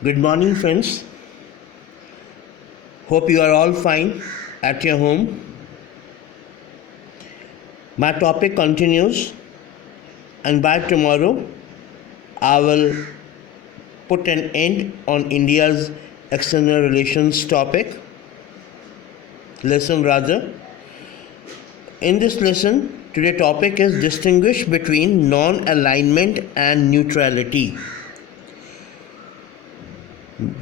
Good morning, friends. Hope you are all fine at your home. My topic continues, and by tomorrow, I will put an end on India's external relations topic. Lesson rather. In this lesson, today's topic is distinguish between non-alignment and neutrality.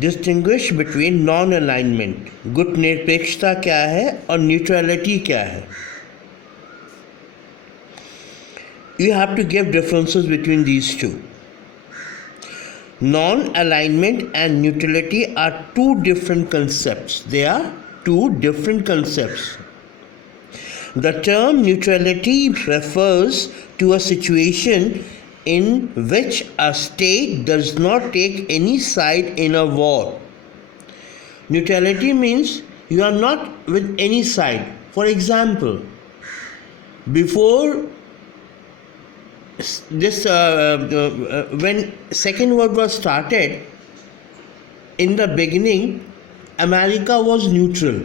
Distinguish between non alignment, गुट निरपेक्षता क्या है और neutrality क्या है. You have to give differences between these two. Non-alignment and neutrality are two different concepts. They are two different concepts. The term neutrality refers to a situation in which a state does not take any side in a war. Neutrality means you are not with any side. For example, before this, when Second World War started, in the beginning, America was neutral.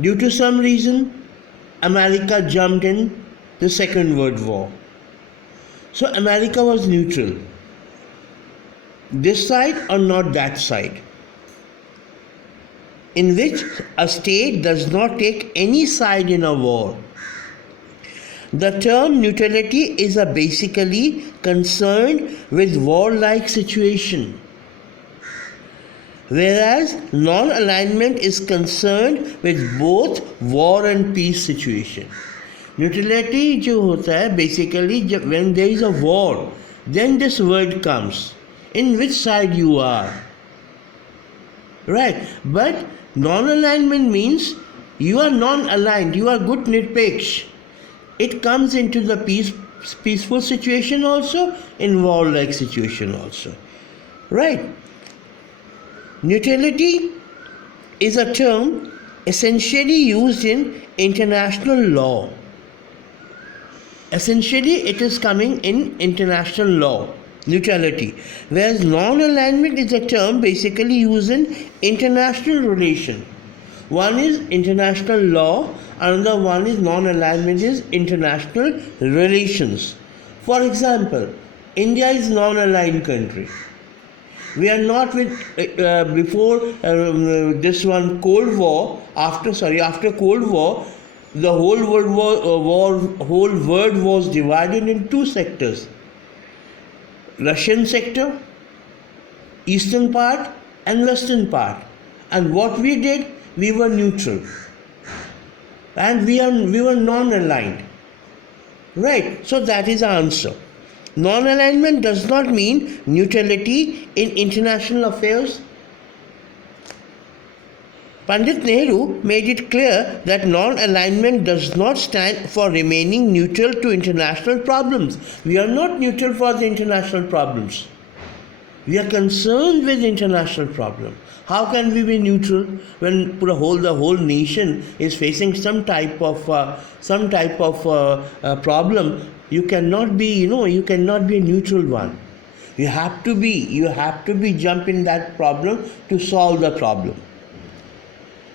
Due to some reason, America jumped in the Second World War. So America was neutral. This side or not that side. In which a state does not take any side in a war. The term neutrality is basically concerned with war-like situation. Whereas non-alignment is concerned with both war and peace situation. Neutrality जो होता है basically when there is a war, then this word comes. In which side you are, right? But non-alignment means you are non-aligned. You are gut nirpeksh. It comes into the peaceful situation also, in war-like situation also, right? Neutrality is a term essentially used in international law. Essentially, it is coming in international law, neutrality. Whereas non-alignment is a term basically used in international relation. One is international law, another one is non-alignment is international relations. For example, India is non-aligned country. We are not with before this one Cold War. After Cold War, the whole world was divided in two sectors: Russian sector, eastern part, and western part. And what we did, we were neutral, and we were non-aligned, right? So that is the answer. Non-alignment does not mean neutrality in international affairs. Pandit Nehru made it clear that non-alignment does not stand for remaining neutral to international problems. We are not neutral for the international problems. We are concerned with international problems. How can we be neutral when the whole nation is facing some type of problem? You cannot be, you cannot be a neutral one. You have to be jump in that problem to solve the problem.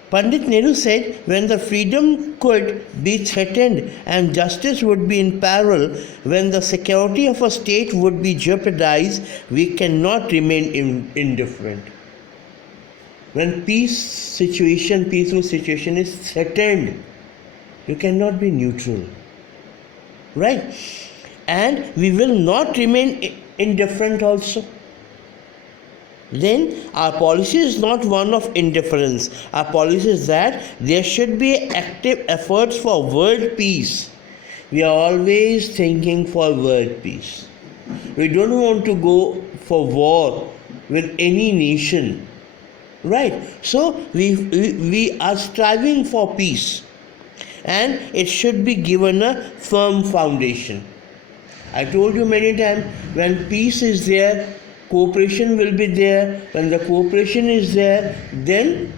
Pandit Nehru said, when the freedom could be threatened and justice would be in peril, when the security of a state would be jeopardized, we cannot remain indifferent. When peaceful situation is threatened, you cannot be neutral, right? And we will not remain indifferent also. Then our policy is not one of indifference. Our policy is that there should be active efforts for world peace. We are always thinking for world peace. We don't want to go for war with any nation, right? So we are striving for peace, and it should be given a firm foundation. I told you many times, when peace is there, cooperation will be there. When the cooperation is there, then